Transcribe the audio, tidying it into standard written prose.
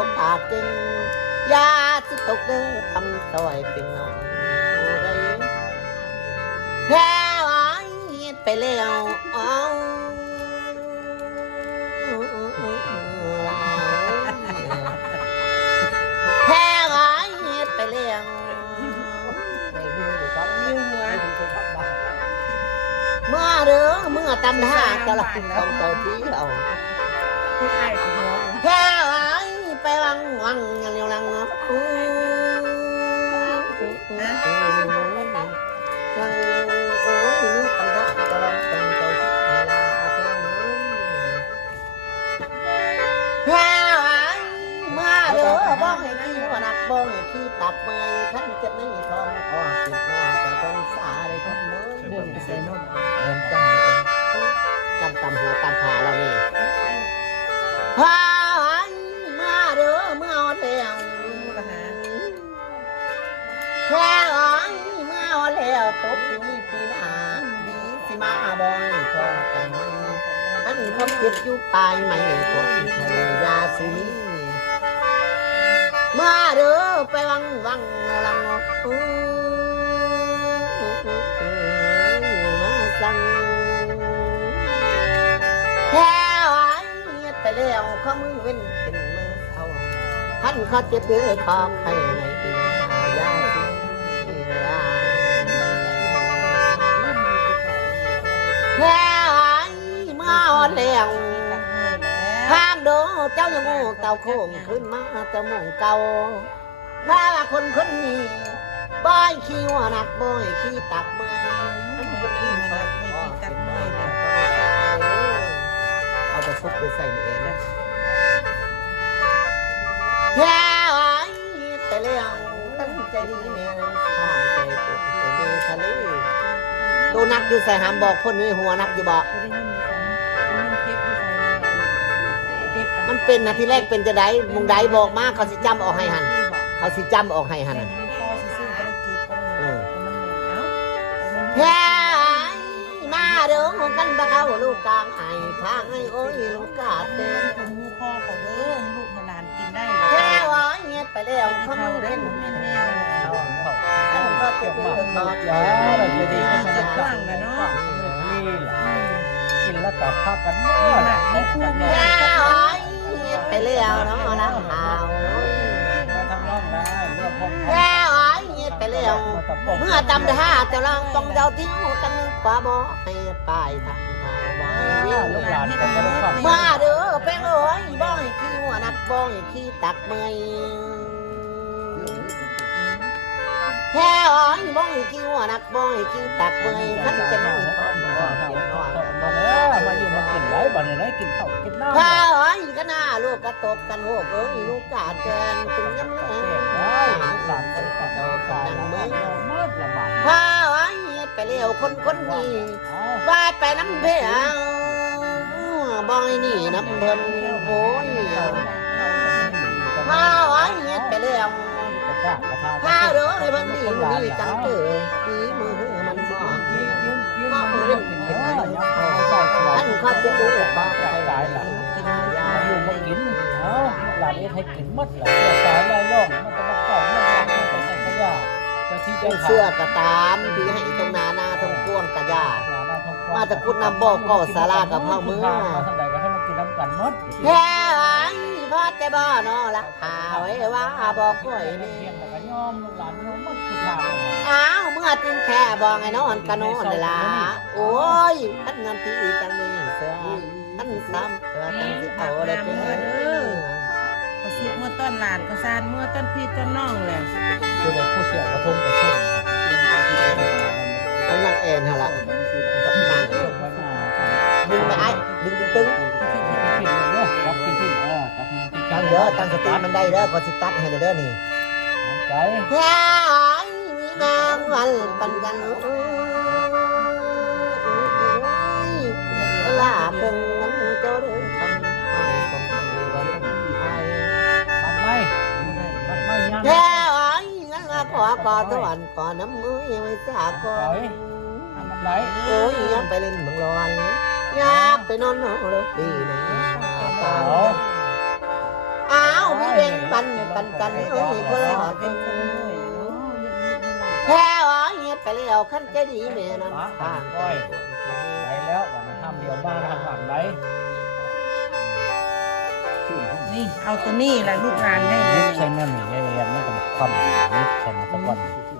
วปากเก่งยาสิตกเด้อทำต่อยเป็นน้อยได้แพ้ไว้ไปแล้วเอาแพ้ไว้ไปแล้วเมื่อเด้อเมื่อตำท่าจะละคุณต้องเจ้าที่เอาแพ้ไว้ไปวังอย่างเดียวนังเนาะโอ้ยเมื่อตำท่าจะละต้องเจ้าที่เวลาเท่านั้นแพ้ไว้มาเด้อบ้องให้ขี้หัวหนักบ้องให้ขี้ตับเมยท่านจะไม่ทองออกติดนอจะต้องสาได้ทั้งเมื่อเรื่องใส่นมเดินจำตำหัวตำขาเรานี่พามาเด้อเมื่อวันแล้วแค่เมื่อวันแล้วตบปีปีหน้าดีสิมาบ่อยพอกันอันเขาเก็บอยู่ปลายไม่ก็ทะเลยาสีมาเด้อไปวังลังมาสั่งแค่ไปแล้วเขามือเว้นเป็นมือเอาท่านเขาเจ็บเดือดความให้ในอินทายาสิราแค่เมื่อวันแล้วห้ามดูเจ้ายังโง่เก่าโค้งขึ้นมาเจ้าโมงเก่าถ้าคนนี้บ่อยขี้หัวหนักบ่อยขี้ตักเมื่อยเอาแต่ซุปไปใส่เองนะแค่แต่เรื่องตั้งใจดีแม่ข้างใจตัวเมทะเลตัวนักอยู่ใส่หามบอกคนนี้หัวนักอยู่บอกมันเป็นนะที่แรกเป็นจะได้มุงได้บอกมากเขาสิจำออกให้หันเขาสิจำออกให้หันแค่มาเด้อกันบักเอาลูกกลางไอ้ทางไอ้โอ้ยลูกกาเต้นหูคอเขาเด้อลูกให้หลานกินได้แค่ว่าเงี้ยไปแล้วเขามือเล่นแล้วก็เก็บมือตอบยาอะไรไม่ดีจะกว้างนะเนาะกินแล้วต่อพักกันเมื่อไหร่แค่ว่าเงี้ยไปแล้วเนาะน้ำหาวมาทำร่องนะเรื่องพวกแค่ว่าเงี้ยไปแล้วเมื่อตำท่าจะลองต้องเดาทิ้งกันกว่าบ่ให้ปลายทางลูกหลานกันก็ต้องฟังมาเด้อแป้งเอ้ยบ่ให้ขี้หัวนักบ่ให้ขี้ตักเมยแค่อ้อยบ่ให้ขี้หัวนักบ่ให้ขี้ตักเมยท่านจะไม่ทอนบ่เก็บนอนมาอยู่มากินไรบ้านไหนกินข้าวกินน้ำข้าอ้อยก็น่าลูกกระตบกันโหกเอ้ยลูกกาดแกนถึงยังไม่หลานกันก็จะกันนั่งมือมืดละบาดข้าอ้อยไปเลี้ยวคนนี้ว่ายไปน้ำเพลบ่อยนี่น้ำเพิ่นโอ้ยข้าอ้อยไปเลี้ยวข้าเด้อให้เพิ่นดีนี่จังเต๋อปีมือมันสิข้าเรื่องกินท่านข้าจะดูป้าไปหลายหลังอยู่มากินหลานให้กินมัดหลานตายแล้วย่องมันจะมาเก่ามันจะใส่ขยะจะที่จะเสื้อกระตามที่ให้ตรงนาตรงก้วงกระยามาตะกุดน้ำบ่อก็สารากับพ่อมือท่านใดก็ให้มันกินน้ำกันมัดแค่พอแต่บ่อนอละหาไว้ว่าบอกก้อยนี่อ้าวเมื่อจึงแค่บอกไงนอนกันนอนเลยล่ะโอ้ยท่านเงินที่จังเลยเสือท่านซ้ำเสือจังสิเอาได้เป็นเขาซุกเมื่อต้นหลานเขาซานเมื่อต้นพี่ต้นน้องแหละคือในผู้เสียกระทงกระชุ่มต้องนั่งเอ็นฮะล่ะกับนางดึงไปไอ้ดึงตึ้งรับที่ตั้งเด้อตั้งสติมันได้เด้อพอสิตัดให้เด้อนี่ใจแค่มีนางวันปันกันลาเพิ่งนั้นเจ้าเด้อทำให้ผมวันไทยมันไม่แค่งั้นขอกอดตะวันก่อนน้ำมือยังไม่สาก่อนมันไหลโอ้ยยังไปเล่นบังรอนยากไปนอนนอนรถดีนะอ้าวมีเบ่ง กันกันเอ้ยเพื่อหอด เป็นคนรวยเนาะ แค่ว่าเฮ็ดไปแล้วขั้นใจดีแม่น้ำตา ก้อยไปแล้ววันนี้ห้ามเดียวบ้านทางหลังไหน นี่เอาตัวนี้แหละลูกหลานให้ ลิฟต์ใส่นั่นนี่ยายเรียนมันก็ความลิฟต์ใส่มันตะวัน เ